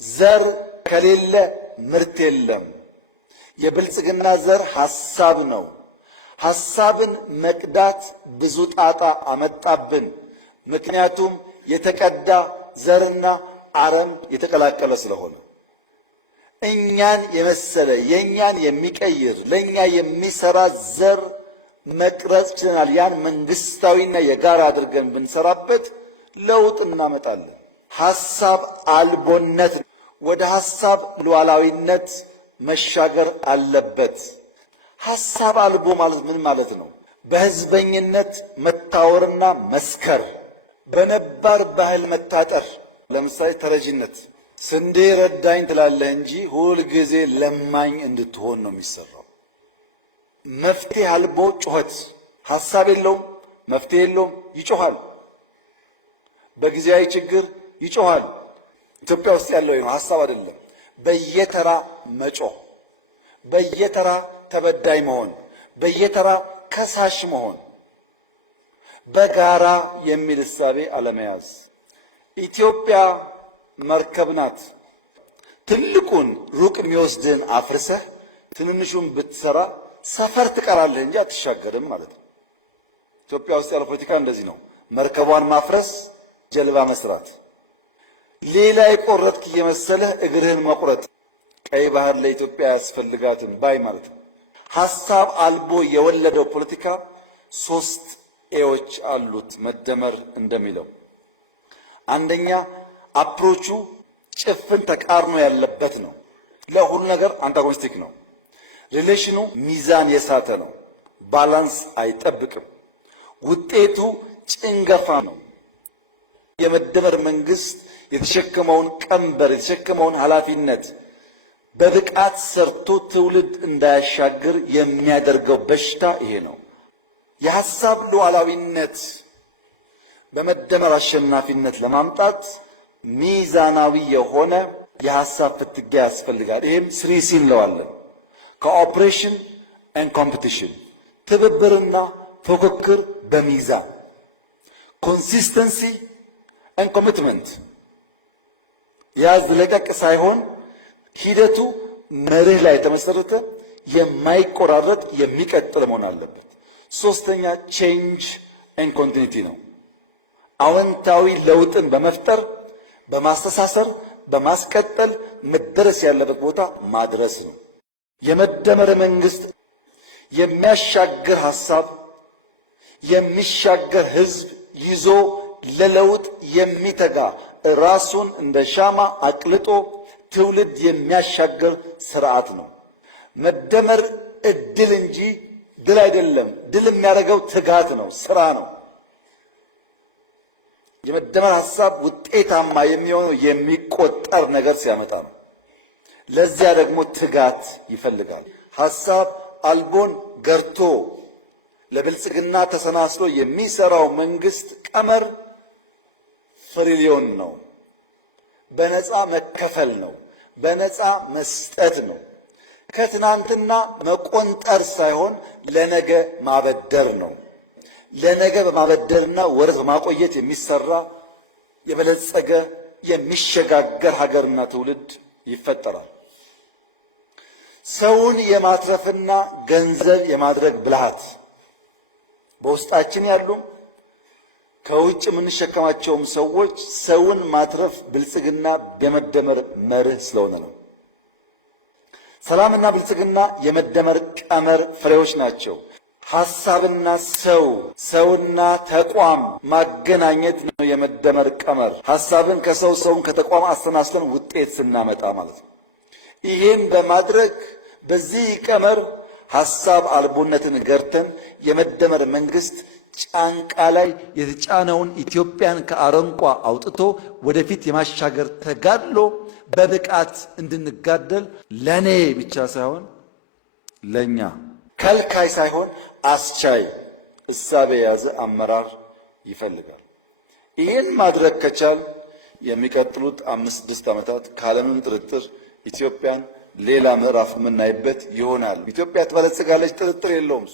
ዘር ከሌለ ምርት የለም። የብልጽግና ዘር ሐሳብ ነው። ሐሳብን መቅዳት ብዙ ጣጣ አመጣብን። ምክንያቱም የተቀዳ ዘርና አረም የተቀላቀለ ስለሆነ እኛን የመሰለ የኛን የሚቀይር ለኛ የሚሰራ ዘር መቅረጽ ችለናል። ያን መንግስታዊና የጋራ አድርገን ብንሰራበት ለውጥ እናመጣለን። ሐሳብ አልቦነት ወደ ሐሳብ ሉዓላዊነት መሻገር አለበት። ሐሳብ አልቦ ማለት ምን ማለት ነው? በህዝበኝነት መታወርና መስከር፣ በነባር ባህል መታጠር። ለምሳሌ ተረጂነት፣ ስንዴ ረዳኝ ትላለህ እንጂ ሁል ጊዜ ለማኝ እንድትሆን ነው የሚሰራው። መፍትሄ አልቦ ጩኸት፣ ሐሳብ የለውም፣ መፍትሄ የለውም፣ ይጮሃል። በጊዜያዊ ችግር ይጮሃል። ኢትዮጵያ ውስጥ ያለው ነው፣ ሐሳብ አይደለም። በየተራ መጮህ፣ በየተራ ተበዳይ መሆን፣ በየተራ ከሳሽ መሆን፣ በጋራ የሚል እሳቤ አለመያዝ። ኢትዮጵያ መርከብ ናት። ትልቁን ሩቅ የሚወስድን አፍርሰህ ትንንሹን ብትሰራ ሰፈር ትቀራለህ እንጂ አትሻገርም ማለት ነው። ኢትዮጵያ ውስጥ ያለው ፖለቲካ እንደዚህ ነው። መርከቧን ማፍረስ፣ ጀልባ መስራት። ሌላ የቆረጥክ እየመሰለህ እግርህን መቁረጥ። ቀይ ባህር ለኢትዮጵያ ያስፈልጋትም ባይ ማለት ነው። ሐሳብ አልቦ የወለደው ፖለቲካ 3 ኤዎች አሉት። መደመር እንደሚለው አንደኛ አፕሮቹ ጭፍን ተቃርኖ ያለበት ነው። ለሁሉ ነገር አንታጎኒስቲክ ነው። ሪሌሽኑ ሚዛን የሳተ ነው። ባላንስ አይጠብቅም። ውጤቱ ጭንገፋ ነው። የመደመር መንግስት የተሸከመውን ቀንበር የተሸከመውን ኃላፊነት በብቃት ሰርቶ ትውልድ እንዳያሻግር የሚያደርገው በሽታ ይሄ ነው። የሐሳብ ሉዓላዊነት በመደመር አሸናፊነት ለማምጣት ሚዛናዊ የሆነ የሐሳብ ፍትጊያ ያስፈልጋል። ይሄም 3C እንለዋለን። ኮኦፕሬሽን ኤንድ ኮምፒቲሽን፣ ትብብርና ፉክክር በሚዛን፣ ኮንሲስተንሲ ኤንድ ኮሚትመንት፣ ያዝ ለቀቅ ሳይሆን ሂደቱ መርህ ላይ የተመሰረተ የማይቆራረጥ የሚቀጥል መሆን አለበት። 3ኛ ቼንጅ ኤንድ ኮንቲኒቲ ነው። አዎንታዊ ለውጥን በመፍጠር በማስተሳሰር በማስቀጠል መደረስ ያለበት ቦታ ማድረስ ነው። የመደመር መንግስት የሚያሻግር ሐሳብ የሚሻገር ህዝብ ይዞ ለለውጥ የሚተጋ ራሱን እንደ ሻማ አቅልጦ ትውልድ የሚያሻገር ስርዓት ነው። መደመር እድል እንጂ ድል አይደለም። ድል የሚያደርገው ትጋት ነው፣ ስራ ነው። የመደመር ሐሳብ ውጤታማ የሚሆነው የሚቆጠር ነገር ሲያመጣ ነው። ለዚያ ደግሞ ትጋት ይፈልጋል። ሐሳብ አልቦን ገርቶ ለብልጽግና ተሰናስሎ የሚሰራው መንግስት ቀመር ትሪሊዮን ነው። በነፃ መከፈል ነው። በነፃ መስጠት ነው። ከትናንትና መቆንጠር ሳይሆን ለነገ ማበደር ነው። ለነገ በማበደርና ወረት በማቆየት የሚሰራ የበለጸገ የሚሸጋገር ሀገርና ትውልድ ይፈጠራል። ሰውን የማትረፍና ገንዘብ የማድረግ ብልሃት በውስጣችን ያሉ ከውጭ የምንሸከማቸውም ሰዎች ሰውን ማትረፍ ብልጽግና የመደመር መርህ ስለሆነ ነው። ሰላምና ብልጽግና የመደመር ቀመር ፍሬዎች ናቸው። ሐሳብና ሰው፣ ሰውና ተቋም ማገናኘት ነው የመደመር ቀመር። ሐሳብን ከሰው ሰውን ከተቋም አስተናስለን ውጤት ስናመጣ ማለት ነው። ይህም በማድረግ በዚህ ቀመር ሐሳብ አልቦነትን ገርተን የመደመር መንግስት ጫንቃ ላይ የተጫነውን ኢትዮጵያን ከአረንቋ አውጥቶ ወደፊት የማሻገር ተጋድሎ በብቃት እንድንጋደል ለኔ ብቻ ሳይሆን ለኛ ከልካይ ሳይሆን አስቻይ እሳቤ የያዘ አመራር ይፈልጋል። ይህን ማድረግ ከቻል የሚቀጥሉት 5-6 ዓመታት ካለምንም ጥርጥር ኢትዮጵያን ሌላ ምዕራፍ የምናይበት ይሆናል። ኢትዮጵያ ትበለጽጋለች፣ ጥርጥር የለውም።